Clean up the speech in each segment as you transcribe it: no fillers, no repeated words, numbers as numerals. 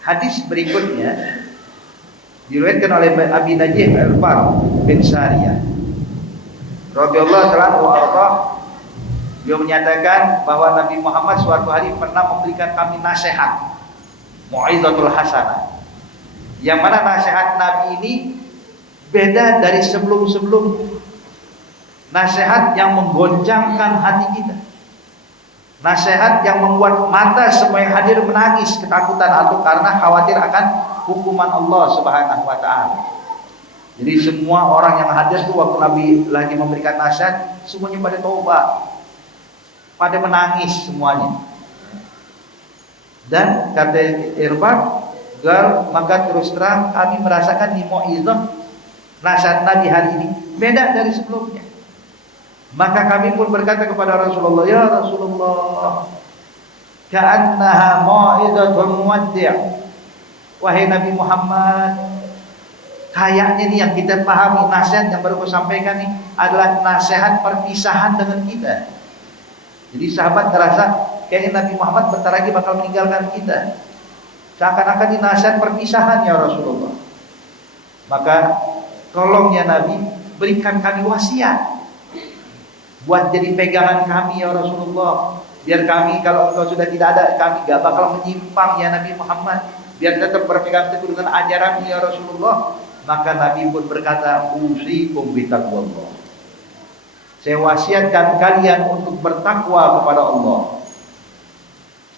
Hadis berikutnya diriwayatkan oleh Abi Najih Al-Far bin Sariyah radhiyallahu ta'ala anhu. Beliau menyatakan bahwa Nabi Muhammad suatu hari pernah memberikan kami nasihat, mau'izatul hasanah, yang mana nasihat Nabi ini beda dari sebelum-sebelum. Nasihat yang menggoncangkan hati kita, nasihat yang membuat mata semua yang hadir menangis ketakutan atau karena khawatir akan hukuman Allah Subhanahu wa ta'ala. Jadi semua orang yang hadir itu waktu Nabi lagi memberikan nasihat, semuanya pada taubat, pada menangis semuanya. Dan kata Irfan, maka terus terang kami merasakan di mau'izah nasihat Nabi hari ini beda dari sebelumnya. Maka kami pun berkata kepada Rasulullah, ya Rasulullah, ka'annaha mau'izatul muwaddi'. Wahai Nabi Muhammad, kayaknya nih yang kita pahami nasihat yang baru kau sampaikan nih adalah nasihat perpisahan dengan kita. Jadi sahabat terasa kayaknya Nabi Muhammad bentar lagi bakal meninggalkan kita. Seakan-akan ini nasihat perpisahan ya Rasulullah. Maka tolong ya Nabi, berikan kami wasiat buat jadi pegangan kami ya Rasulullah. Biar kami kalau engkau sudah tidak ada, kami gak bakal menyimpang ya Nabi Muhammad. Biar tetap berpegang teguh dengan ajaran ya Rasulullah. Maka Nabi pun berkata, usikum bitaqwallah. Saya wasiatkan kalian untuk bertakwa kepada Allah.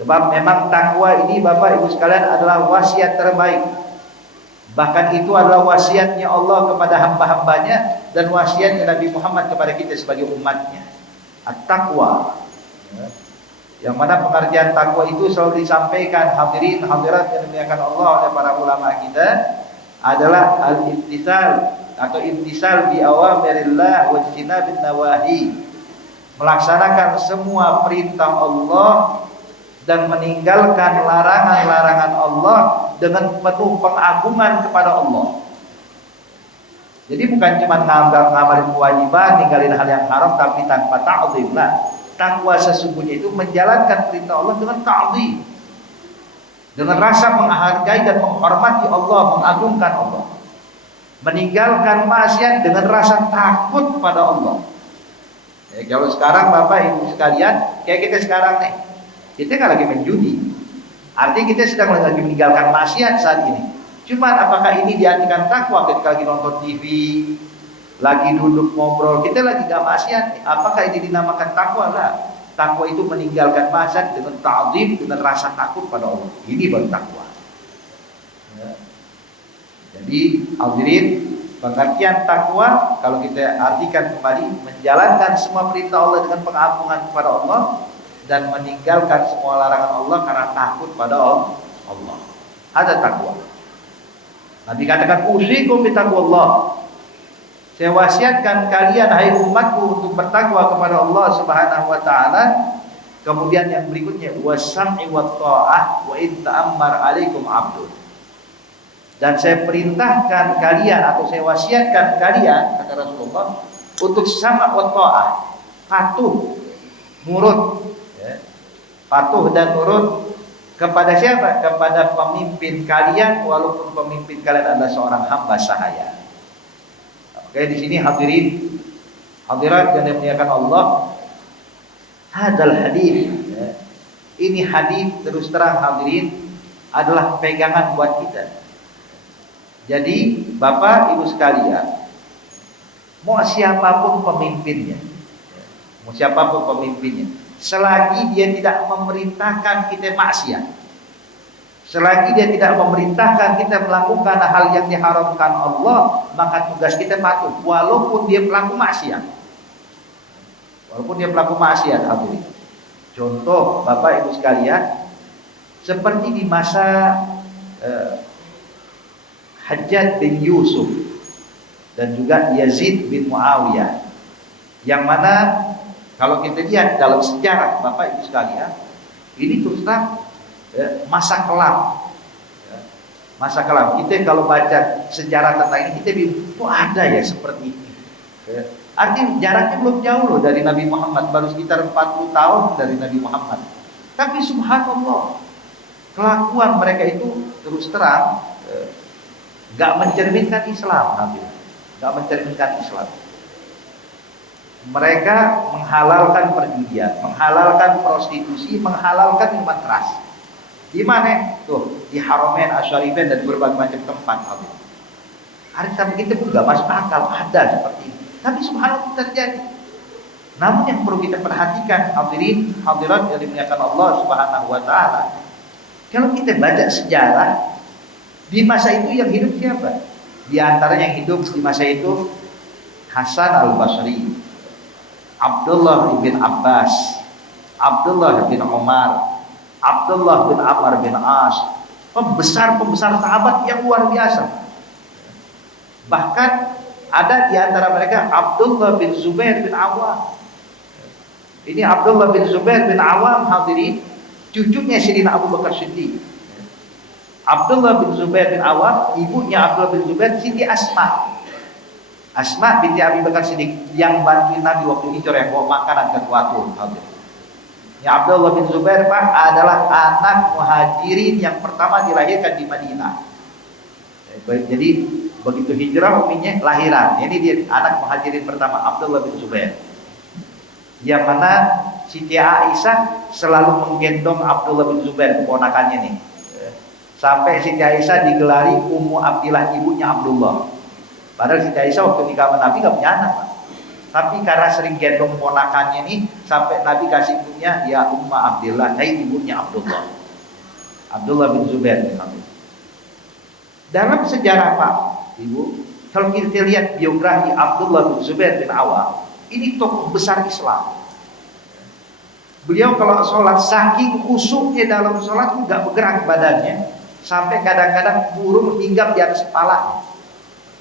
Sebab memang takwa ini Bapak Ibu sekalian adalah wasiat terbaik. Bahkan itu adalah wasiatnya Allah kepada hamba-hambanya dan wasiatnya Nabi Muhammad kepada kita sebagai umatnya. At-taqwa, yang mana pengertian takwa itu selalu disampaikan hadirin hadirat yang dimuliakan Allah oleh para ulama kita adalah al-imtisal atau imtisal bi awamirillah wa ijtinabin nawahi, melaksanakan semua perintah Allah dan meninggalkan larangan-larangan Allah dengan penuh pengagungan kepada Allah. Jadi bukan cuma ngamalin kewajiban, ninggalin hal yang haram tapi tanpa ta'zim. Takwa sesungguhnya itu menjalankan perintah Allah dengan ta'zim, dengan rasa menghargai dan menghormati Allah, mengagungkan Allah. Meninggalkan maksiat dengan rasa takut pada Allah. Kalau sekarang Bapak Ibu sekalian, kayak kita sekarang nih, kita nggak lagi menjudi. Artinya kita sedang lagi meninggalkan maksiat saat ini. Cuman apakah ini diartikan takwa ketika lagi nonton TV, lagi duduk ngobrol, kita lagi gak maksiat? Apakah ini dinamakan takwa? Lah, takwa itu meninggalkan maksiat dengan ta'zim, dengan rasa takut pada Allah. Ini baru takwa. Jadi hadirin, pengertian takwa kalau kita artikan kembali, menjalankan semua perintah Allah dengan pengagungan kepada Allah dan meninggalkan semua larangan Allah karena takut pada Allah. Ada takwa. Nabi katakan usikum bitaqwallah. Saya wasiatkan kalian hai umatku untuk bertakwa kepada Allah Subhanahu wa taala. Kemudian yang berikutnya wasam'i wat ta'ah wa in ta'ammar 'alaikum 'abdun. Dan saya perintahkan kalian atau saya wasiatkan kalian, kata Rasulullah, untuk sama wa ta'ah, patuh, nurut, ya. Patuh dan nurut kepada siapa? Kepada pemimpin kalian, walaupun pemimpin kalian adalah seorang hamba sahaya. Oke, di sini hadirin hadirat yang dimuliakan Allah, hadal hadis, ya. Ini hadis terus terang hadirin adalah pegangan buat kita. Jadi Bapak Ibu sekalian, mau siapapun pemimpinnya, selagi dia tidak memerintahkan kita maksiat, selagi dia tidak memerintahkan kita melakukan hal yang diharamkan Allah, maka tugas kita patuh walaupun dia pelaku maksiat. Hadirin. Contoh Bapak Ibu sekalian, seperti di masa Hajjaj bin Yusuf dan juga Yazid bin Muawiyah, yang mana kalau kita lihat dalam sejarah Bapak Ibu sekalian, ini terus terang masa kelam. Masa kelam. Kita kalau baca sejarah tentang ini, kita bingung, kok ada ya seperti ini. Artinya jaraknya belum jauh loh dari Nabi Muhammad, baru sekitar 40 tahun dari Nabi Muhammad. Tapi subhanallah, kelakuan mereka itu terus terang nggak mencerminkan Islam, nggak mencerminkan Islam. Mereka menghalalkan perjudian, menghalalkan prostitusi, menghalalkan minuman keras. Di mana? Tuh, di Haramain Asy-Syarifain dan berbagai macam tempat. Hari sampai kita pun nggak masuk akal ada seperti ini. Tapi subhanallah terjadi. Namun yang perlu kita perhatikan, hadirin hadirat yang dimuliakan Allah Subhanahu wa taala. Kalau kita baca sejarah di masa itu yang hidup siapa? Di antara yang hidup di masa itu Hasan Al-Basri, Abdullah bin Abbas, Abdullah bin Umar, Abdullah bin Amr bin As, pembesar-pembesar sahabat yang luar biasa. Bahkan ada di antara mereka Abdullah bin Zubair bin Awam. Ini Abdullah bin Zubair bin Awam, hadirin, cucunya Sayyidina Abu Bakar Siddiq. Abdullah bin Zubair bin Awam, ibunya Abdullah bin Zubair, Siti Asma. Asma binti Abi Bakar Siddiq yang bantuin Nabi waktu hijrah, yang bawa makanan ke Kuatun. Ya, Abdullah bin Zubair Pak adalah anak muhajirin yang pertama dilahirkan di Madinah. Jadi begitu hijrah uminya lahiran. Ini dia anak muhajirin pertama, Abdullah bin Zubair. Yang mana Siti Aisyah selalu menggendong Abdullah bin Zubair, keponakannya nih. Sampai Siti Aisyah digelari Ummu Abdillah, ibunya Abdullah. Padahal Siti Aisyah waktu nikah sama Nabi gak punya anak, Pak. Tapi karena sering gendong ponakannya nih, sampai Nabi kasih punya ya Ummu Abdillah, ibunya Abdullah. Abdullah bin Zubair. Dalam sejarah Pak, Ibu, kalau kita lihat biografi Abdullah bin Zubair bin Awam, ini tokoh besar Islam. Beliau kalau sholat saking khusyuknya dalam sholat nggak bergerak badannya, sampai kadang-kadang burung hinggap di atas kepalanya.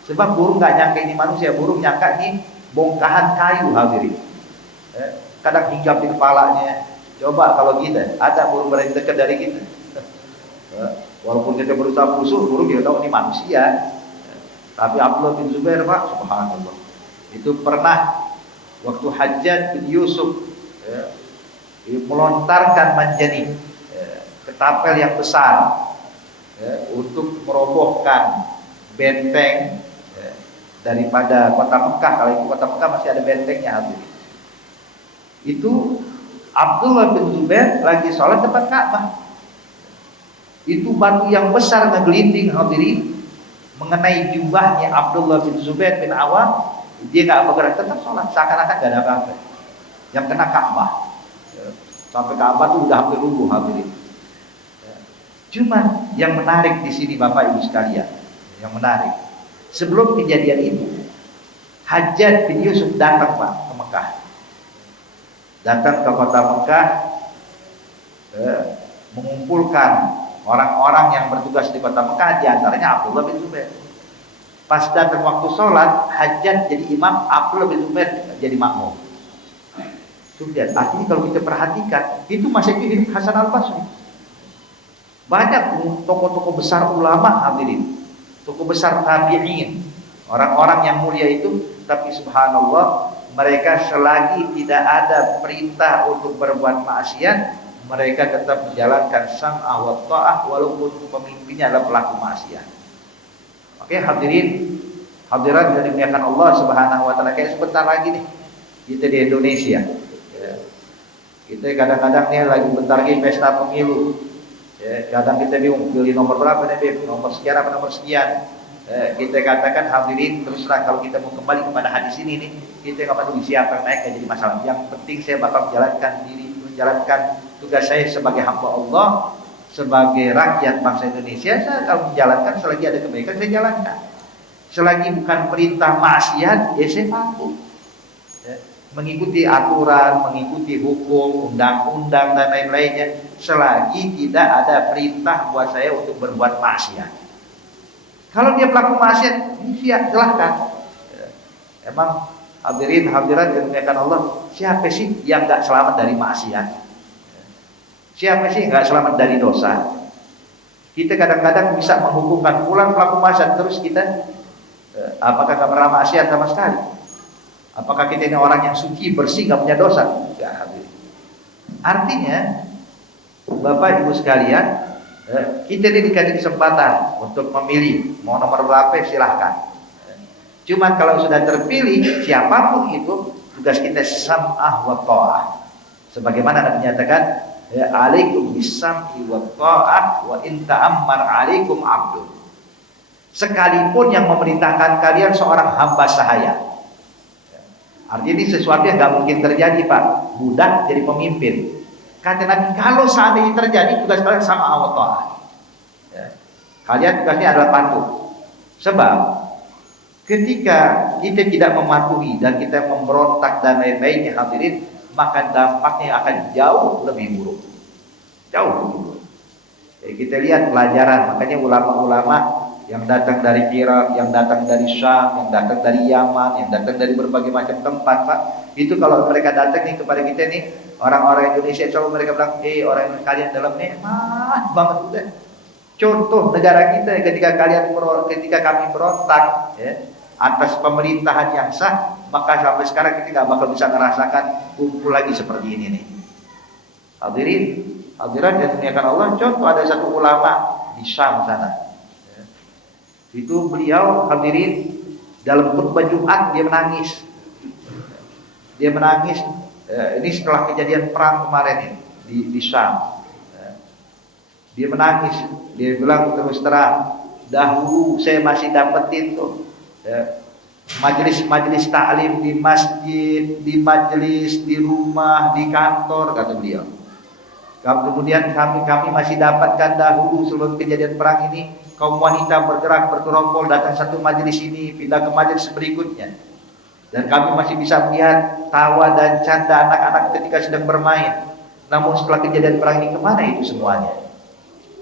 Sebab burung nggak nyangka ini manusia, burung nyangka ini bongkahan kayu, hadirin. Kadang hinggap di kepalanya. Coba kalau kita ada burung berada dekat dari kita, walaupun kita berusaha khusyuk, burung juga tahu ini manusia. Tapi Abdullah bin Zubair Pak, subhanallah, itu pernah waktu Hajjaj bin Yusuf melontarkan manjani ketapel yang besar untuk merobohkan benteng daripada kota Mekah. Kalau itu kota Mekah masih ada bentengnya, hadirin. Itu Abdullah bin Zubair lagi sholat depan Ka'bah. Itu batu yang besar ngegelinding, hadirin, mengenai jubahnya Abdullah bin Zubair bin Awam. Dia nggak bergerak, tetap sholat seakan-akan nggak ada apa-apa. Yang kena Ka'bah, sampai Ka'bah tuh udah hampir rubuh, hadirin. Cuman yang menarik di sini Bapak Ibu sekalian, yang menarik, sebelum kejadian itu, Hajjaj bin Yusuf datang Pak ke Mekah, datang ke kota Mekah, mengumpulkan orang-orang yang bertugas di kota Mekah, diantaranya Abdullah bin Zubair. Pas datang waktu sholat, Hajjaj jadi imam, Abdullah bin Zubair jadi makmum. Sudah, artinya kalau kita perhatikan, itu masih hidup Hasan Al-Basri. Banyak tokoh-tokoh besar ulama, hadirin, tokoh besar tabi'in, orang-orang yang mulia itu, tapi subhanallah, mereka selagi tidak ada perintah untuk berbuat maksiat, mereka tetap menjalankan sam'a wa ta'ah walaupun pemimpinnya adalah pelaku maksiat. Oke, hadirin, hadirat yang dimuliakan Allah Subhanahu wa taala, kayak sebentar lagi nih kita di Indonesia. Kita kadang-kadang nih lagi bentar lagi pesta pemilu. Kadang kita bingung pilih nomor berapa nih, nomor sekian apa nomor sekian. Kita katakan hadirin, terus terang kalau kita mau kembali kepada hadis ini nih, kita nggak peduli siapa yang naik jadi masalah. Yang penting saya bakal menjalankan tugas saya sebagai hamba Allah, sebagai rakyat bangsa Indonesia. Saya kalau menjalankan, selagi ada kebaikan saya jalankan. Selagi bukan perintah maksiat, ya saya patuh. Mengikuti aturan, mengikuti hukum, undang-undang dan lain-lainnya, selagi tidak ada perintah buat saya untuk berbuat maksiat. Kalau dia pelaku maksiat, ini silahkan. Emang hadirin hadirat yang dimuliakan Allah, siapa sih yang nggak selamat dari maksiat? Siapa sih yang nggak selamat dari dosa? Kita kadang-kadang bisa menghukumkan pulang pelaku maksiat, terus kita apakah nggak pernah maksiat sama sekali? Apakah kita ini orang yang suci, bersih, nggak punya dosa? Enggak, hadirin. Artinya, Bapak Ibu sekalian, Kita ini dikasih kesempatan untuk memilih mau nomor berapa, silahkan. Cuma kalau sudah terpilih siapapun itu, tugas kita sam'ah wa ta'ah. Sebagaimana Nabi menyatakan, alaikum bisam'i wa ta'ah wa in ta'ammar alaikum abdun. Sekalipun yang memerintahkan kalian seorang hamba sahaya. Artinya ini sesuatu yang nggak mungkin terjadi, Pak. Budak jadi pemimpin. Kata Nabi, kalau seandainya terjadi, tugas kalian sam'ah wa ta'ah. Kalian tugasnya adalah patuh. Sebab ketika kita tidak mematuhi dan kita memberontak dan lain-lainnya, hadirin, maka dampaknya akan jauh lebih buruk. Jauh lebih buruk. Jadi kita lihat pelajaran, makanya ulama-ulama yang datang dari Irak, yang datang dari Syam, yang datang dari Yaman, yang datang dari berbagai macam tempat, Pak. Itu kalau mereka datang nih kepada kita nih, orang-orang Indonesia, selalu mereka bilang, orang kalian dalam nikmat banget udah. Contoh negara kita ketika kami berontak atas pemerintahan yang sah, maka sampai sekarang kita nggak bakal bisa merasakan kumpul lagi seperti ini nih. Hadirin, hadirat yang dimuliakan Allah, contoh ada satu ulama di Syam sana. Itu beliau, hadirin, dalam khutbah Jumat dia menangis. Dia menangis. Ini setelah kejadian perang kemarin di Syam. Dia menangis. Dia bilang terus terang, dahulu saya masih dapetin tuh majelis-majelis taklim di masjid, di majelis, di rumah, di kantor, kata beliau. Kemudian kami masih dapatkan dahulu sebelum kejadian perang ini, kaum wanita bergerak bergerombol datang satu majelis ini, pindah ke majelis berikutnya. Dan kami masih bisa melihat tawa dan canda anak-anak ketika sedang bermain. Namun setelah kejadian perang ini, kemana itu semuanya?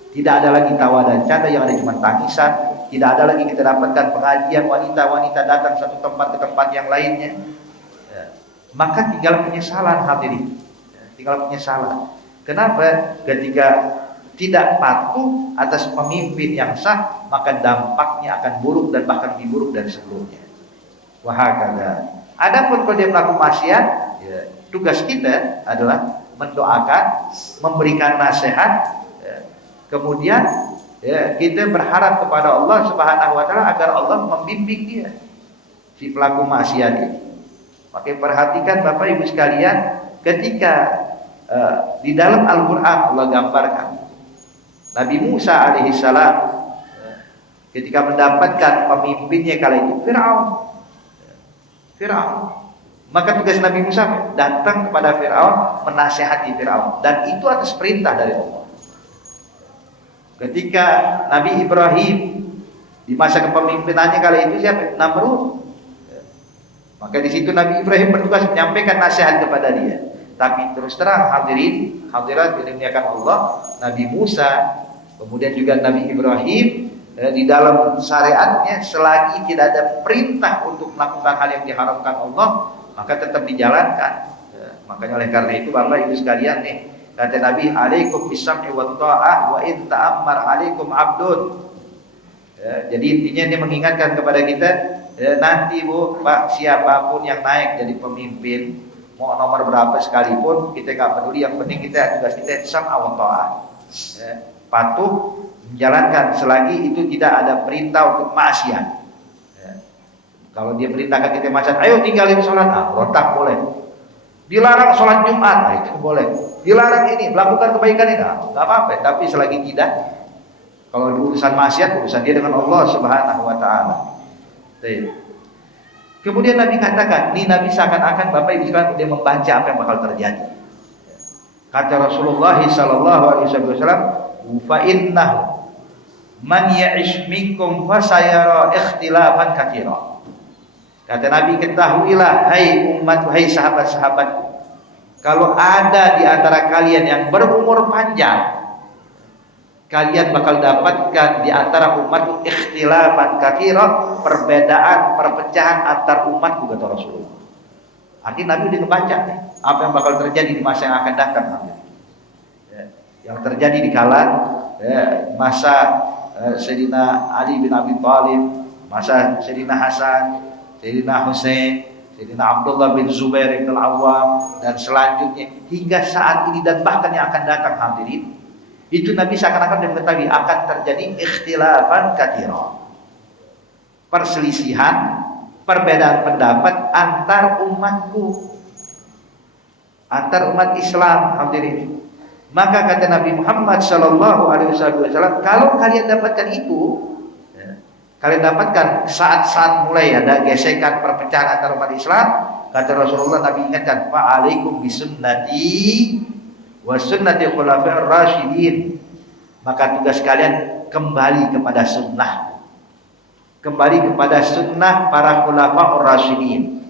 Tidak ada lagi tawa dan canda, yang ada cuma tangisan. Tidak ada lagi kita dapatkan pengajian wanita-wanita datang satu tempat ke tempat yang lainnya. Maka tinggal penyesalan, hadirin. Tinggal penyesalan. Kenapa? Ketika tidak patuh atas pemimpin yang sah, maka dampaknya akan buruk dan bahkan lebih buruk dari sebelumnya. Wahakala. Adapun kalau dia melakukan maksiat, tugas kita adalah mendoakan, memberikan nasihat, kemudian kita berharap kepada Allah Subhanahu wa taala agar Allah membimbing dia, si pelaku maksiat ini. Maka perhatikan Bapak Ibu sekalian, ketika di dalam Al-Qur'an Allah gambarkan Nabi Musa alaihissalam ketika mendapatkan pemimpinnya kala itu Firaun. Maka tugas Nabi Musa datang kepada Firaun, menasihati Firaun, dan itu atas perintah dari Allah. Ketika Nabi Ibrahim di masa kepemimpinannya kala itu siapa? Namrud. Maka di situ Nabi Ibrahim bertugas menyampaikan nasihat kepada dia. Tapi terus terang, hadirin, hadirat yang dimuliakan Allah, Nabi Musa, kemudian juga Nabi Ibrahim, di dalam syariatnya selagi tidak ada perintah untuk melakukan hal yang diharamkan Allah, maka tetap dijalankan. Makanya oleh karena itu Bapak Ibu sekalian nih, kata Nabi, alaikum bisam'i wa ta'ah wa in ta'ammar alaikum abdun. Jadi intinya dia mengingatkan kepada kita, nanti Bu, Pak, siapapun yang naik jadi pemimpin, mau nomor berapa sekalipun, kita gak peduli, yang penting kita tugas kita sam'a wa ta'ah. Patuh menjalankan selagi itu tidak ada perintah untuk maksiat. Kalau dia perintahkan kita maksiat, ayo tinggalin sholat, berontak boleh. Dilarang sholat Jumat, itu boleh. Dilarang ini, melakukan kebaikan ini, nggak apa-apa. Tapi selagi tidak, kalau di urusan maksiat, urusan dia dengan Allah Subhanahu wa taala. Kemudian Nabi katakan, ini Nabi seakan-akan Bapak Ibu sekalian dia membaca apa yang bakal terjadi. Kata Rasulullah sallallahu alaihi wasallam, fa innahu man ya'ish minkum fa sayara ikhtilafan katsira. Kata Nabi, ketahuilah hai umat, hai sahabat-sahabat, kalau ada di antara kalian yang berumur panjang, kalian bakal dapatkan di antara umat ikhtilafan katsira, perbedaan, perpecahan antar umat, juga kata Rasulullah. Artinya Nabi udah ngebaca nih, apa yang bakal terjadi di masa yang akan datang. Yang terjadi di kala masa Sayyidina Ali bin Abi Thalib, masa Sayyidina Hasan, Sayyidina Husain, Sayyidina Abdullah bin Zubair bin Al-Awwam, dan selanjutnya hingga saat ini dan bahkan yang akan datang, hadirin. Itu Nabi seakan-akan sudah mengetahui akan terjadi ikhtilafan katsira. Perselisihan, perbedaan pendapat antar umatku, antar umat Islam, hadirin. Maka kata Nabi Muhammad sallallahu alaihi wasallam, kalau kalian dapatkan itu, ya, kalian dapatkan saat-saat mulai ada gesekan perpecahan antar umat Islam, kata Rasulullah, Nabi ingatkan, fa'alaikum bisunnati wa sunnati khulafa'ir rasyidin. Maka tugas kalian kembali kepada sunnah, kembali kepada sunnah para khulafa'ur rasyidin,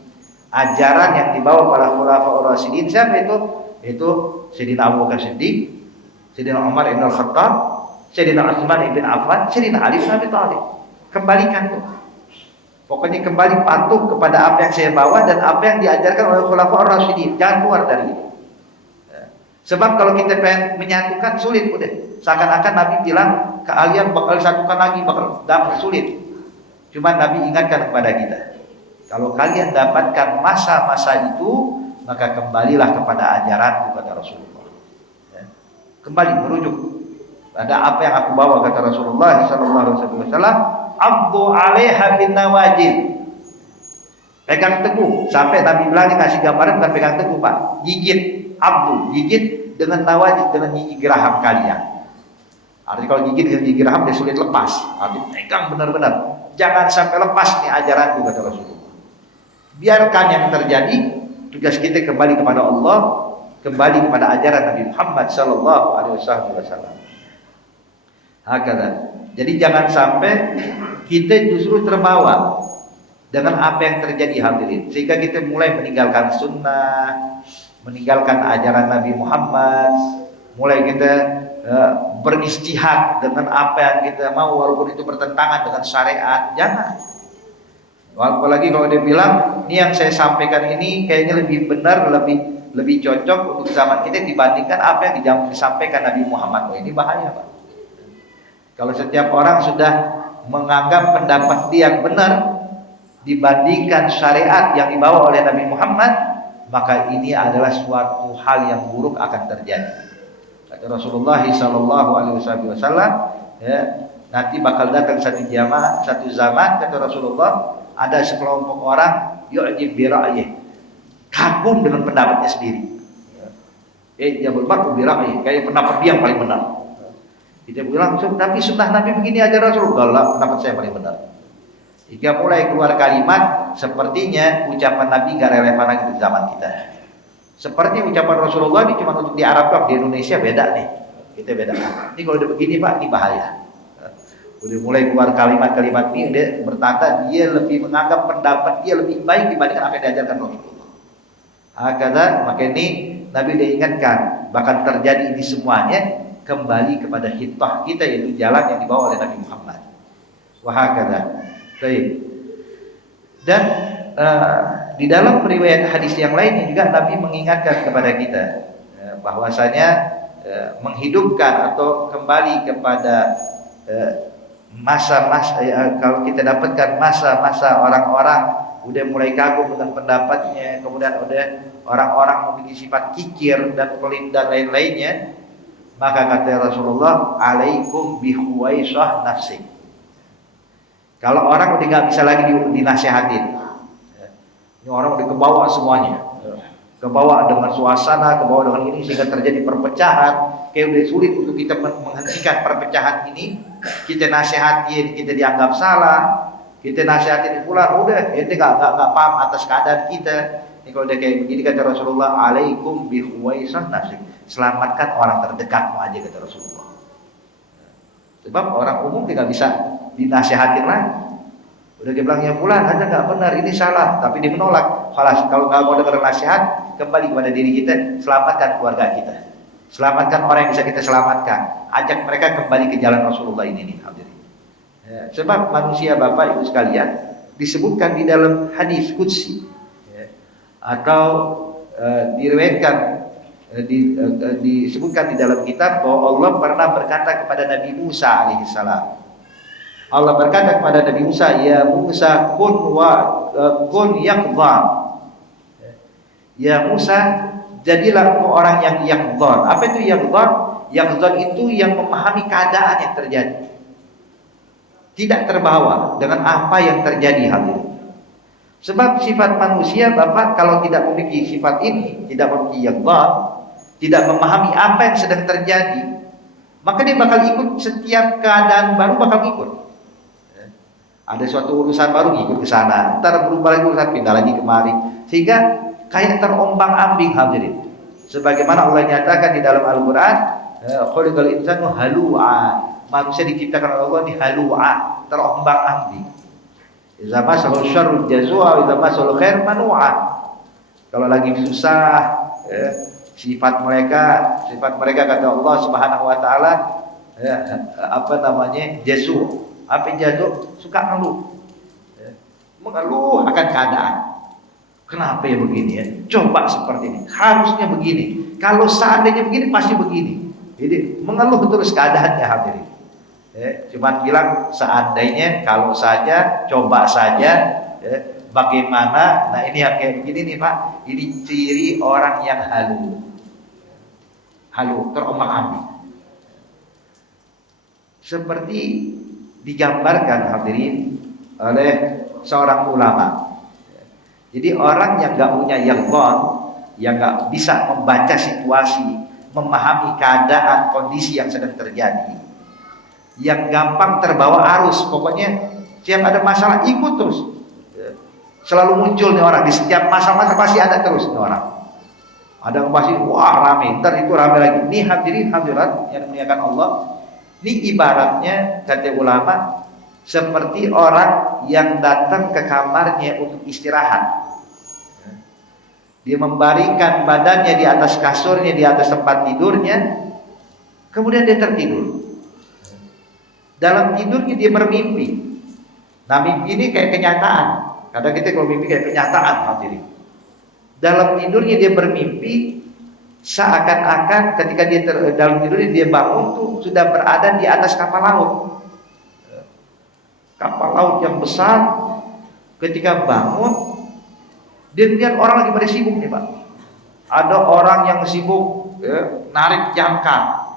ajaran yang dibawa para khulafa'ur rasyidin. Siapa itu? Itu Sayyidina Abu Bakar Siddiq, Sayyidina Umar ibn al-Khattab, Sayyidina Utsman ibn Affan, Sayyidina Ali bin Abi Thalib. Kembalikan tuh. Pokoknya kembali patuh kepada apa yang saya bawa dan apa yang diajarkan oleh khulafa'ur rasyidin. Jangan keluar dari itu. Sebab kalau kita pengen menyatukan sulit udah. Seakan-akan Nabi bilang kalian bakal satukan lagi, bakal dapat sulit. Cuma Nabi ingatkan kepada kita, kalau kalian dapatkan masa-masa itu, maka kembalilah kepada ajaranku, kata Rasulullah. Ya. Kembali merujuk pada apa yang aku bawa, kata Rasulullah SAW. Abdu 'alaiha bin nawajid. Pegang teguh. Sampai Nabi bilang, ngasih gambaran bukan pegang teguh, Pak. Gigit. Abdu, gigit dengan nawajid, dengan gigi geraham kalian. Artinya kalau gigit dengan gigi geraham dia sulit lepas. Artinya pegang benar-benar. Jangan sampai lepas nih ajaranku, kata Rasulullah. Biarkan yang terjadi. Tugas kita kembali kepada Allah, kembali kepada ajaran Nabi Muhammad sallallahu alaihi wasallam. Hakala. Jadi jangan sampai kita justru terbawa dengan apa yang terjadi, hadirin, sehingga kita mulai meninggalkan sunnah, meninggalkan ajaran Nabi Muhammad, mulai kita beristihad dengan apa yang kita mau walaupun itu bertentangan dengan syariat. Jangan. Apalagi kalau dia bilang, ini yang saya sampaikan ini kayaknya lebih benar, lebih cocok untuk zaman kita dibandingkan apa yang disampaikan Nabi Muhammad. Oh, ini bahaya, Pak. Kalau setiap orang sudah menganggap pendapat dia yang benar dibandingkan syariat yang dibawa oleh Nabi Muhammad, maka ini adalah suatu hal yang buruk akan terjadi. Kata Rasulullah SAW, ya, nanti bakal datang satu zaman, kata Rasulullah, ada sekelompok orang yu'jib bi ra'yih, kagum dengan pendapatnya sendiri. Jabul mar'u bi ra'yih, kayak pendapat dia yang paling benar. Dia bilang, tapi sunnah Nabi begini aja Rasulullah, pendapat saya paling benar. Jika mulai keluar kalimat, sepertinya ucapan Nabi gak relevan lagi di zaman kita. Seperti ucapan Rasulullah ini cuma untuk di Arab, di Indonesia beda nih. Kita beda. Ini kalau udah begini, Pak, ini bahaya. Udah mulai keluar kalimat-kalimat ini, dia bertanda dia lebih menganggap pendapat dia lebih baik dibandingkan apa yang diajarkan Rasulullah. Maka ini Nabi diingatkan, bahkan terjadi ini semuanya kembali kepada hitah kita, yaitu jalan yang dibawa oleh Nabi Muhammad. Wahakadha. Baik. Dan di dalam riwayat hadis yang lainnya juga Nabi mengingatkan kepada kita bahwasanya menghidupkan atau kembali kepada masa-masa, kalau kita dapatkan masa-masa orang-orang udah mulai kagum dengan pendapatnya, kemudian udah orang-orang memiliki sifat kikir dan pelit dan lain-lainnya, maka kata Rasulullah, alaikum bihuwaisah nafsik. Kalau orang udah nggak bisa lagi dinasihatin, ini orang udah kebawa semuanya, kebawa dengan suasana, kebawa dengan ini, sehingga terjadi perpecahan. Kayak udah sulit untuk kita menghentikan perpecahan ini. Kita nasihatin, kita dianggap salah. Kita nasihatin pula, udah, ente nggak paham atas keadaan kita. Ini kalau udah kayak begini, kata Rasulullah, alaikum bihuwaisah nafsik. Selamatkan orang terdekatmu aja, kata Rasulullah. Sebab orang umum tidak bisa dinasihatin lagi. Udah dia bilang, ya fulan aja nggak benar, ini salah, tapi dia menolak. Kalau nggak mau dengar nasihat, kembali kepada diri kita, selamatkan keluarga kita, selamatkan orang yang bisa kita selamatkan, ajak mereka kembali ke jalan Rasulullah ini nih, ya, sebab manusia, Bapak Ibu sekalian, disebutkan di dalam hadis qudsi, ya, atau diriwayatkan, disebutkan di dalam kitab bahwa Allah pernah berkata kepada Nabi Musa alaihissalam. Allah berkata kepada Nabi Musa, ya Musa kun yaqdhan. Ya Musa, jadilah orang yang yaqdhan. Apa itu yaqdhan? Yaqzan itu yang memahami keadaan yang terjadi, tidak terbawa dengan apa yang terjadi hadirin. Sebab sifat manusia Bapak kalau tidak memiliki sifat ini, tidak memiliki yaqzan, tidak memahami apa yang sedang terjadi, maka dia bakal ikut setiap keadaan baru, bakal ikut. Ada suatu urusan baru ikut ke sana, ntar berubah lagi urusan pindah lagi kemari, sehingga kayak terombang-ambing hadirin. Sebagaimana Allah nyatakan di dalam Al-Qur'an, khuliqal insanu halu'a. Manusia diciptakan oleh Allah ini halu'a, terombang-ambing. Idza masahu syarru jazua, idza masahu khair manu'a. Kalau lagi susah, sifat mereka kata Allah Subhanahu wa taala, jazu. Apa jazu? Suka ngeluh. Mengeluh akan keadaan. Kenapa ya begini ya? Coba seperti ini. Harusnya begini. Kalau seandainya begini pasti begini. Jadi mengeluh terus keadaannya hadirin. Cuma bilang seandainya, kalau saja, coba saja, bagaimana. Nah ini yang kayak begini nih Pak. Ini ciri orang yang halu, terombang-ambing. Seperti digambarkan hadirin oleh seorang ulama. Jadi orang yang gak punya yaqzan, yang gak bisa membaca situasi, memahami keadaan kondisi yang sedang terjadi, yang gampang terbawa arus, pokoknya setiap ada masalah ikut terus. Selalu muncul nih orang, di setiap masalah pasti ada terus nih orang. Ada yang pasti wah rame, ntar itu rame lagi. Ini hadirin hadirat yang dimuliakan Allah, ini ibaratnya kata ulama seperti orang yang datang ke kamarnya untuk istirahat. Dia membaringkan badannya di atas kasurnya, di atas tempat tidurnya, kemudian dia tertidur. Dalam tidurnya dia bermimpi. Nah mimpi ini kayak kenyataan. Kadang kita kalau mimpi kayak kenyataan hadirin. Dalam tidurnya dia bermimpi seakan-akan ketika dia dalam tidurnya dia bangun tuh sudah berada di atas kapal laut. Kapal laut yang besar. Ketika bangun dia lihat orang lagi pada sibuk nih Pak. Ada orang yang sibuk narik jangkar.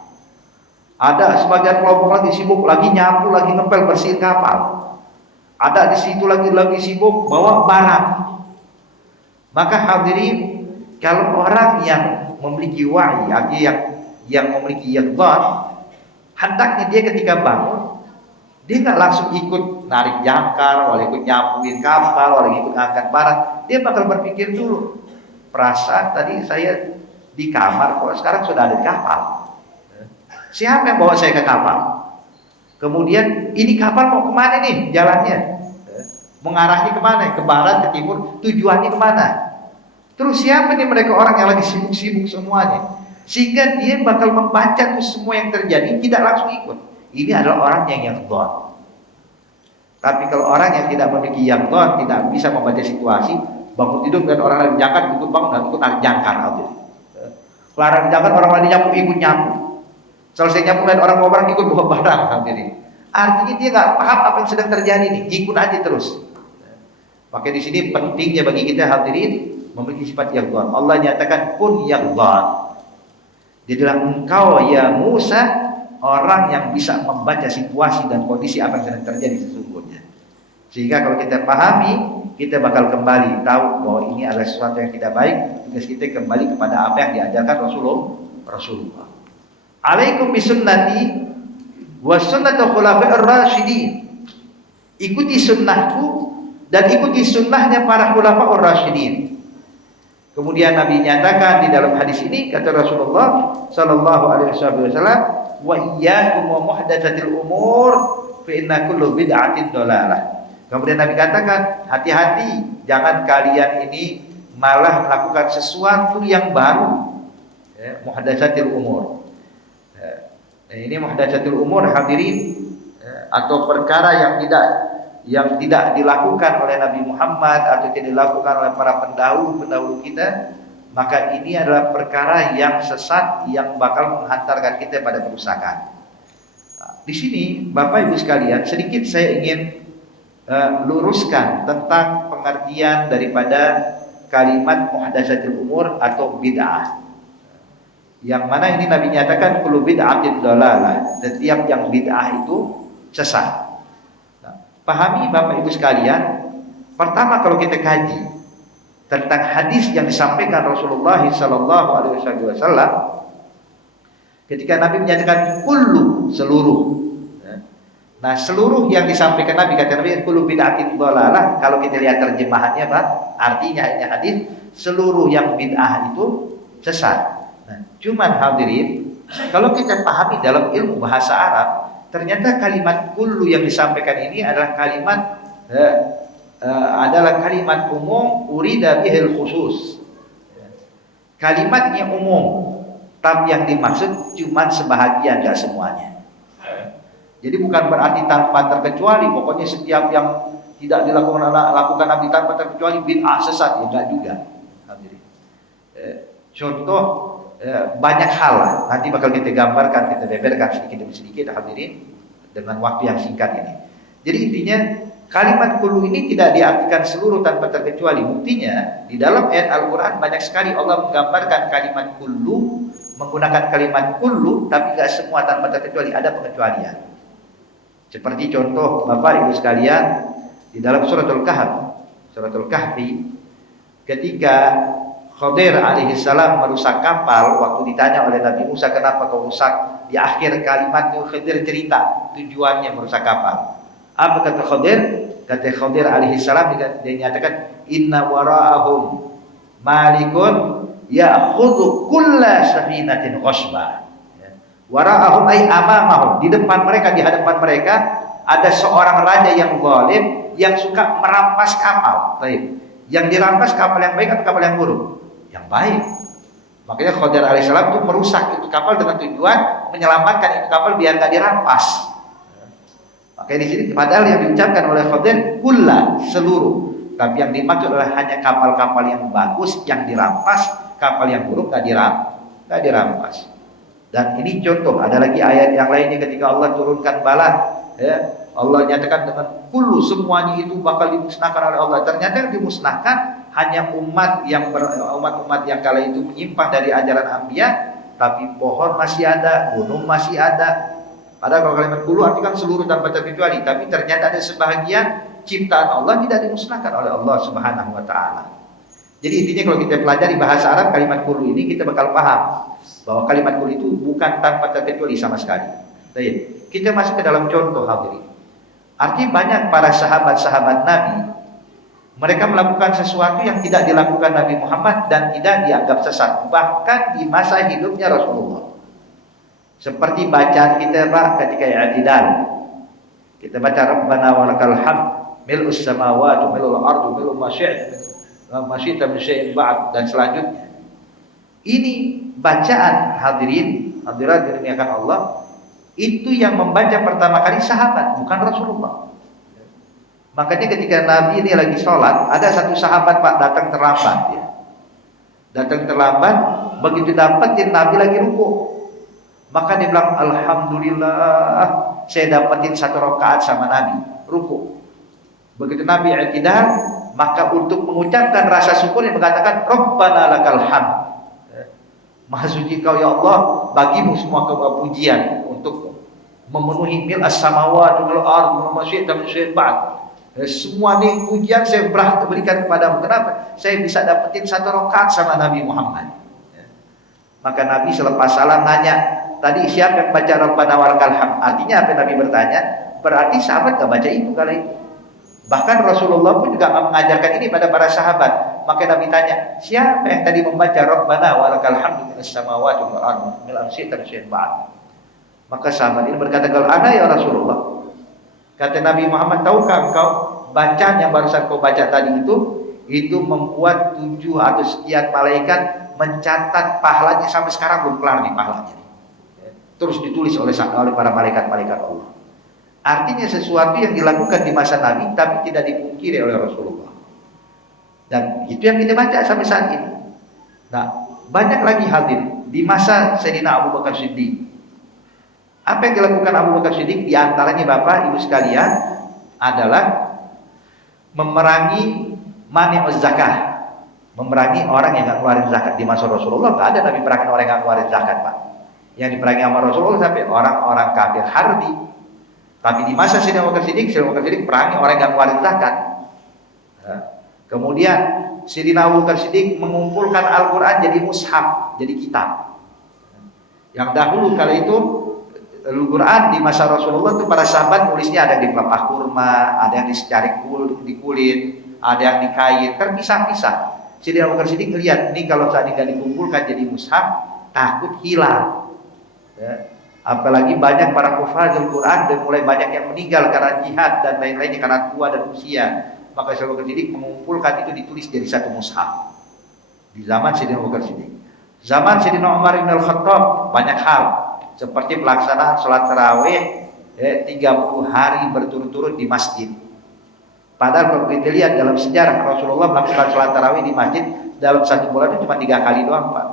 Ada sebagian kelompok lagi sibuk lagi nyapu, lagi ngepel bersihin kapal. Ada di situ lagi sibuk bawa barang. Maka hadirin, kalau orang yang memiliki wa'i, yang memiliki yaqzan, hendaknya dia ketika bangun, dia nggak langsung ikut narik jangkar, walau ikut nyapuin kapal, walau ikut ngangkat barang. Dia bakal berpikir dulu, perasaan tadi saya di kamar, kok sekarang sudah ada di kapal. Siapa yang bawa saya ke kapal? Kemudian ini kapal mau kemana nih jalannya? Mengarahnya kemana? Ke barat, ke timur, tujuannya kemana? Terus siapa nih mereka orang yang lagi sibuk-sibuk semuanya? Sehingga dia bakal membaca tuh semua yang terjadi, tidak langsung ikut. Ini adalah orang yang yaqzan. Tapi kalau orang yang tidak memiliki yaqzan, tidak bisa membaca situasi, bangun tidur dan orang lain jangkar ikut bangun dan ikut narik jangkar. Larang jangkar orang lain nyapu ikut nyapu. Selesai nyapu dan orang bawa barang ikut bawa barang. Artinya dia nggak paham apa yang sedang terjadi nih, ikut aja terus. Maka di sini pentingnya bagi kita hadirin memiliki sifat yaqzan. Allah nyatakan kun yaqzan. Dia bilang engkau ya Musa orang yang bisa membaca situasi dan kondisi apa yang sedang terjadi sesungguhnya. Sehingga kalau kita pahami, kita bakal kembali tahu bahwa ini adalah sesuatu yang tidak baik. Terus kita kembali kepada apa yang diajarkan Rasulullah. Alaikum bisunnati wa sunnatul khulafa'ir rasyidin. Ikuti sunnahku dan ikuti sunnahnya para khulafa'ur rasyidin. Kemudian Nabi nyatakan di dalam hadis ini, kata Rasulullah sallallahu alaihi wasallam, wa iyyakum wa muhdatsatil umur fa inna kullu bid'atin dhalalah. Kemudian Nabi katakan, hati-hati, jangan kalian ini malah melakukan sesuatu yang baru. Muhdatsatil umur. Ini muhdatsatil umur hadirin, atau perkara yang tidak dilakukan oleh Nabi Muhammad atau tidak dilakukan oleh para pendahulu kita, maka ini adalah perkara yang sesat yang bakal menghantarkan kita pada kerusakan. Di sini Bapak Ibu sekalian, sedikit saya ingin luruskan tentang pengertian daripada kalimat muhdatsatil umur atau bid'ah. Yang mana ini Nabi nyatakan kullu bid'atin dhalalah, setiap yang bid'ah itu sesat. Nah, pahami Bapak Ibu sekalian, pertama kalau kita kaji tentang hadis yang disampaikan Rasulullah sallallahu alaihi wasallam ketika Nabi menyatakan kullu, seluruh. Nah, seluruh yang disampaikan Nabi, kata Nabi kullu bid'atin dhalalah, kalau kita lihat terjemahannya Pak, artinya ini hadis seluruh yang bid'ah itu sesat. Nah, cuman hadirin, kalau kita pahami dalam ilmu bahasa Arab, ternyata kalimat kullu yang disampaikan ini adalah kalimat umum urida bihil khusus. Kalimatnya umum, tapi yang dimaksud cuman sebahagian, enggak semuanya. Jadi bukan berarti tanpa terkecuali, pokoknya setiap yang tidak lakukan Nabi tanpa terkecuali bid'ah, sesat, enggak juga. Contoh banyak hal lah, nanti bakal kita gambarkan, kita beberkan sedikit demi sedikit hadirin dengan waktu yang singkat ini. Jadi intinya kalimat kullu ini tidak diartikan seluruh tanpa terkecuali. Buktinya di dalam ayat Al-Quran banyak sekali Allah menggambarkan kalimat kullu, menggunakan kalimat kullu, tapi tidak semua tanpa terkecuali, ada pengecualian. Seperti contoh Bapak Ibu sekalian di dalam suratul Kahfi, ketika Khadir alaihissalam merusak kapal, waktu ditanya oleh Nabi Musa kenapa kau rusak, di akhir kalimat itu Khadir cerita tujuannya merusak kapal. Apa kata Khadir? Kata Khadir alaihissalam, dia nyatakan inna wara'ahum malikun ya'khudhu kulla safinatin ghasba. Wara'ahum ay amamahum, di depan mereka, di hadapan mereka ada seorang raja yang zalim yang suka merampas kapal. Baik. Yang dirampas kapal yang baik atau kapal yang buruk? Yang baik. Makanya Khadir alaihissalam itu merusak itu kapal dengan tujuan menyelamatkan itu kapal biar nggak dirampas. Makanya di sini padahal yang diucapkan oleh Khadir kulla, seluruh, tapi yang dimaksud adalah hanya kapal-kapal yang bagus yang dirampas, kapal yang buruk nggak dirampas. Dan ini contoh, ada lagi ayat yang lainnya ketika Allah turunkan bala, ya, Allah nyatakan dengan kullu, semuanya itu bakal dimusnahkan oleh Allah. Ternyata yang dimusnahkan hanya umat yang kala itu menyimpang dari ajaran Anbiya, tapi pohon masih ada, gunung masih ada. Padahal kalau kalimat kullu artikan seluruh tanpa terkecuali, tapi ternyata ada sebahagian ciptaan Allah tidak dimusnahkan oleh Allah Subhanahu wa taala. Jadi intinya kalau kita pelajari bahasa Arab kalimat kullu ini, kita bakal paham bahwa kalimat kullu itu bukan tanpa terkecuali sama sekali. Baik, kita masuk ke dalam contoh hadirin. Arti banyak para sahabat-sahabat Nabi, mereka melakukan sesuatu yang tidak dilakukan Nabi Muhammad dan tidak dianggap sesat, bahkan di masa hidupnya Rasulullah. Seperti bacaan kita Pak ketika i'tidal. Kita baca Rabbana walakal hamd mil'us samawati mil'ul ardu mil'u ma syi'ta min syai'in ba'd, dan selanjutnya. Ini bacaan hadirin, hadirat dimuliakan Allah, itu yang membaca pertama kali sahabat, bukan Rasulullah. Makanya ketika Nabi ini lagi sholat, ada satu sahabat Pak datang terlambat, ya. Datang terlambat, begitu dapetin Nabi lagi rukuk, maka dia bilang alhamdulillah, saya dapetin 1 rakaat sama Nabi, rukuk. Begitu Nabi i'tidal, maka untuk mengucapkan rasa syukur yang mengatakan Rabbana lakal hamd, Maha suci Kau ya Allah, bagimu semua kepujian untuk memenuhi mil as-samawati wal ardi wa ma syi'ta min syai'in ba'd. Semua ini pujian saya berikan kepadamu. Kenapa? Saya bisa dapetin 1 rakaat sama Nabi Muhammad. Maka Nabi selepas salam nanya, tadi siapa yang baca Rabbana walakal hamd? Artinya apa Nabi bertanya? Berarti sahabat gak baca itu kala itu. Bahkan Rasulullah pun juga mengajarkan ini pada para sahabat. Maka Nabi tanya, siapa yang tadi membaca Rabbana walakal hamdu minas samawati wal ardi mil syi'ta min syai'in ba'd? Maka sahabat ini berkata, "Qal ana ya Rasulullah." Kata Nabi Muhammad, tahukah engkau bacaan yang barusan kau baca tadi itu membuat 7 atau sekian malaikat mencatat pahalanya, sampai sekarang belum kelar nih pahalanya. Terus ditulis oleh para malaikat-malaikat Allah. Artinya sesuatu yang dilakukan di masa Nabi tapi tidak dipungkiri oleh Rasulullah. Dan itu yang kita baca sampai saat ini. Nah, banyak lagi hadir di masa Sayyidina Abu Bakar Siddiq. Apa yang dilakukan Abu Bakar Siddiq? Di antaranya Bapak Ibu sekalian adalah memerangi mani'uz zakah. Memerangi orang yang nggak keluarin zakat. Di masa Rasulullah nggak ada Nabi perangin orang yang nggak keluarin zakat, Pak. Yang diperangi sama Rasulullah sampai orang-orang kafir harbi. Tapi di masa Sayyidina Abu Bakar Siddiq perangi orang yang nggak keluarin zakat. Nah, kemudian Sayyidina Abu Bakar Siddiq mengumpulkan Al-Quran jadi mushaf, jadi kitab. Yang dahulu kala itu Al-Quran di masa Rasulullah itu para sahabat nulisnya ada di pelepah kurma, ada yang dicari di kulit, ada yang di kain, terpisah-pisah. Sayyidina Abu Bakar Siddiq lihat ini kalau saat ini nggak dikumpulkan jadi mushaf, takut hilang. Ya. Apalagi banyak para hufadzul Quran dan mulai banyak yang meninggal karena jihad dan lain-lainnya karena tua dan usia. Maka Sayyidina Abu Bakar Siddiq mengumpulkan itu ditulis jadi satu mushaf. Di zaman Sayyidina Abu Bakar Siddiq. Zaman Sayyidina Umar bin Al-Khattab banyak hal seperti pelaksanaan sholat tarawih 30 hari berturut-turut di masjid. Padahal kalau kita lihat dalam sejarah Rasulullah melakukan sholat tarawih di masjid dalam satu bulan itu cuma 3 kali doang, Pak.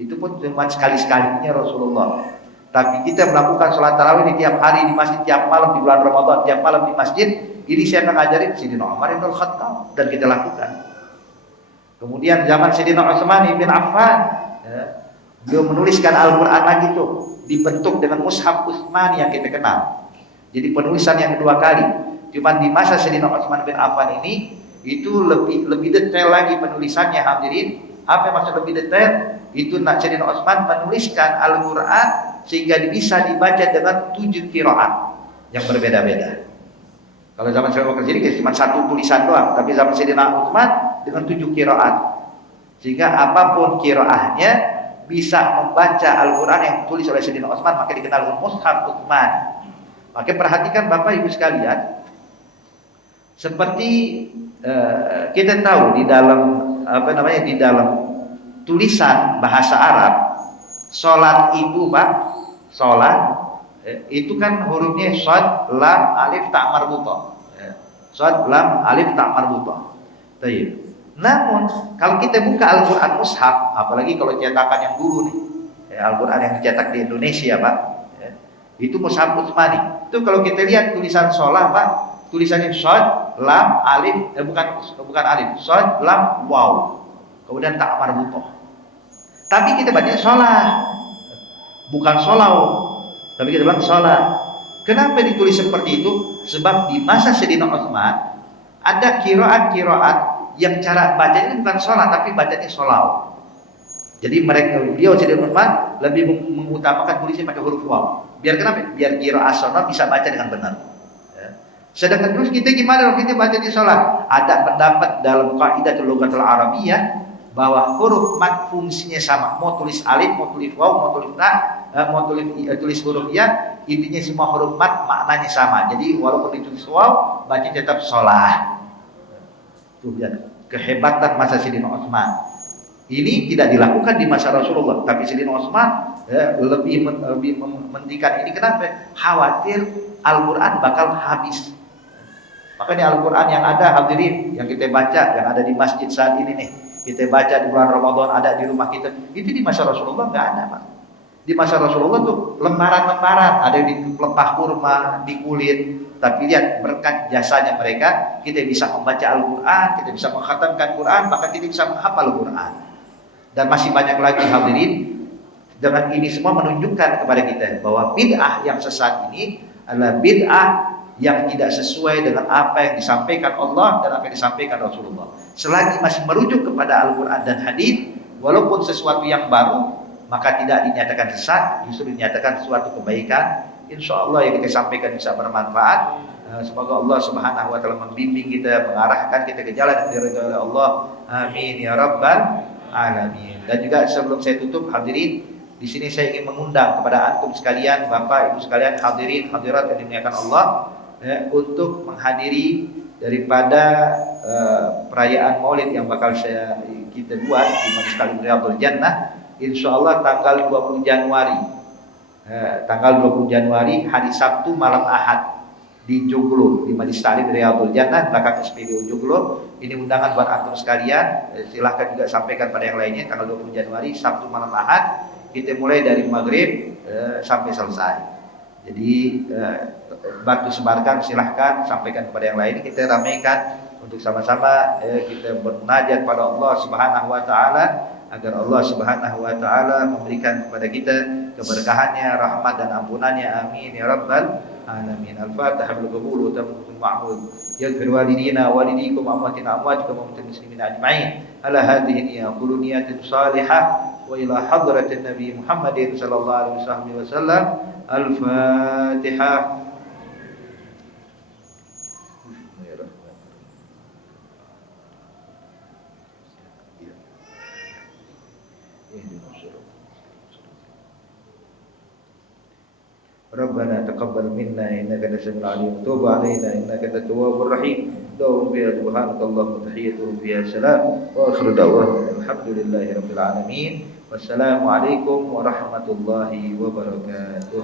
Itu pun cuma sekali-sekalinya Rasulullah. Tapi kita melakukan sholat tarawih di tiap hari di masjid, tiap malam di bulan Ramadan, tiap malam di masjid. Ini saya mengajarin Sayyidina Umar bin Al-Khattab dan kita lakukan. Kemudian zaman Sayyidina Utsman bin Affan, beliau menuliskan Al-Quran lagi tuh, dibentuk dengan mushaf Utsmani yang kita kenal. Jadi penulisan yang kedua kali. Cuma di masa Sayyidina Utsman bin Affan ini itu lebih detail lagi penulisannya, hadirin. Apa yang maksud lebih detail? Itu Sayyidina Utsman menuliskan Al-Quran sehingga bisa dibaca dengan 7 qiraat yang berbeda-beda. Kalau zaman Sayyidina Abu Bakar Siddiq cuma satu tulisan doang, tapi zaman Sayyidina Utsman dengan 7 qiraat. Sehingga apapun qiraahnya bisa membaca Al-Quran yang ditulis oleh Sayyidina Utsman, maka dikenal dengan mushaf Utsman. Maka perhatikan Bapak Ibu sekalian, seperti kita tahu di dalam di dalam tulisan bahasa Arab, sholat itu Pak, sholat itu kan hurufnya shad, lam, alif, ta marbutah. Shad, lam, alif, ta marbutah. Namun kalau kita buka Al-Quran mushaf, apalagi kalau cetakan yang dulu nih, Al-Quran yang dicetak di Indonesia Pak, itu mushaf Utsmani. Itu kalau kita lihat tulisan sholat Pak, tulisannya shad, lam, alif, bukan alif, shad, lam, waw, kemudian ta marbutah. Tapi kita baca sholat, bukan sholau, tapi kita bilang sholat. Kenapa ditulis seperti itu? Sebab di masa Sayyidina Utsman ada qiraat yang cara bacanya bukan sholat, tapi bacanya sholau. Jadi beliau Sayyidina Utsman lebih mengutamakan tulisnya pakai huruf waw. Biar kenapa? Biar qiraat sholat bisa baca dengan benar. Sedangkan terus kita gimana kalau kita baca di sholat? Ada pendapat dalam Qaidatul Lughatul Arabiyyah bahwa huruf mat fungsinya sama, mau tulis alif, mau tulis waw, mau tulis ta, mau tulis huruf ya, intinya semua huruf mat maknanya sama. Jadi walaupun ditulis waw, baca tetap sholat. Tuh lihat kehebatan masa Sayyidina Utsman. Ini tidak dilakukan di masa Rasulullah, tapi Sayyidina Utsman lebih mementingkan ini. Kenapa? Khawatir Al-Quran bakal habis. Makanya Al-Quran yang ada hadirin, yang kita baca, yang ada di masjid saat ini nih, kita baca di bulan Ramadan, ada di rumah kita, itu di masa Rasulullah nggak ada Pak. Di masa Rasulullah tuh lembaran-lembaran, ada di pelepah kurma, di kulit. Tapi lihat berkat jasanya mereka, kita bisa membaca Al-Quran, kita bisa mengkhatamkan Quran, maka kita bisa menghafal Quran. Dan masih banyak lagi hadirin. Dengan ini semua menunjukkan kepada kita bahwa bid'ah yang sesat ini adalah bid'ah yang tidak sesuai dengan apa yang disampaikan Allah dan apa yang disampaikan Rasulullah. Selagi masih merujuk kepada Al-Quran dan hadis, walaupun sesuatu yang baru, maka tidak dinyatakan sesat, justru dinyatakan suatu kebaikan. Insya Allah yang kita sampaikan bisa bermanfaat. Semoga Allah Subhanahu wa Ta'ala membimbing kita, mengarahkan kita ke jalan yang diridhoi oleh Allah. Amin ya rabbal alamin. Dan juga sebelum saya tutup hadirin, di sini saya ingin mengundang kepada antum sekalian, Bapak Ibu sekalian, hadirin hadirat yang dimuliakan Allah, untuk menghadiri daripada perayaan Maulid yang bakal kita buat di Majelis Taklim Riyadhul Jannah. Insyaallah tanggal 20 Januari. Tanggal 20 Januari hari Sabtu malam Ahad di Joglo, di Majelis Taklim Riyadhul Jannah belakang SPBU Joglo. Ini undangan buat antum sekalian. Silahkan juga sampaikan pada yang lainnya. Tanggal 20 Januari Sabtu malam Ahad, kita mulai dari maghrib sampai selesai. Jadi bantu sebarkan, silahkan sampaikan kepada yang lain. Kita ramaikan untuk sama-sama kita bermunajat pada Allah Subhanahu wa taala agar Allah Subhanahu wa taala memberikan kepada kita keberkahannya, rahmat dan ampunannya. Amin ya rabbal alamin. Al-Fatihah bil qabul wa tabarakul ma'mud. Yaghfir walidina walidikum amwatina amwatikum wa mutal muslimin ajma'in. Ala hadhihi niyatu niyatin salihah wa ila hadratin Nabi Muhammadin sallallahu alaihi wasallam. Al-Fatihah. ربنا تقبل منا إنك أنت السميع العليم وتوب علينا إنك أنت التواب الرحيم دعوهم فيها سبحانك اللهم وتحيتهم فيها السلام وآخر دعواهم الحمد لله رب العالمين والسلام عليكم ورحمة الله وبركاته.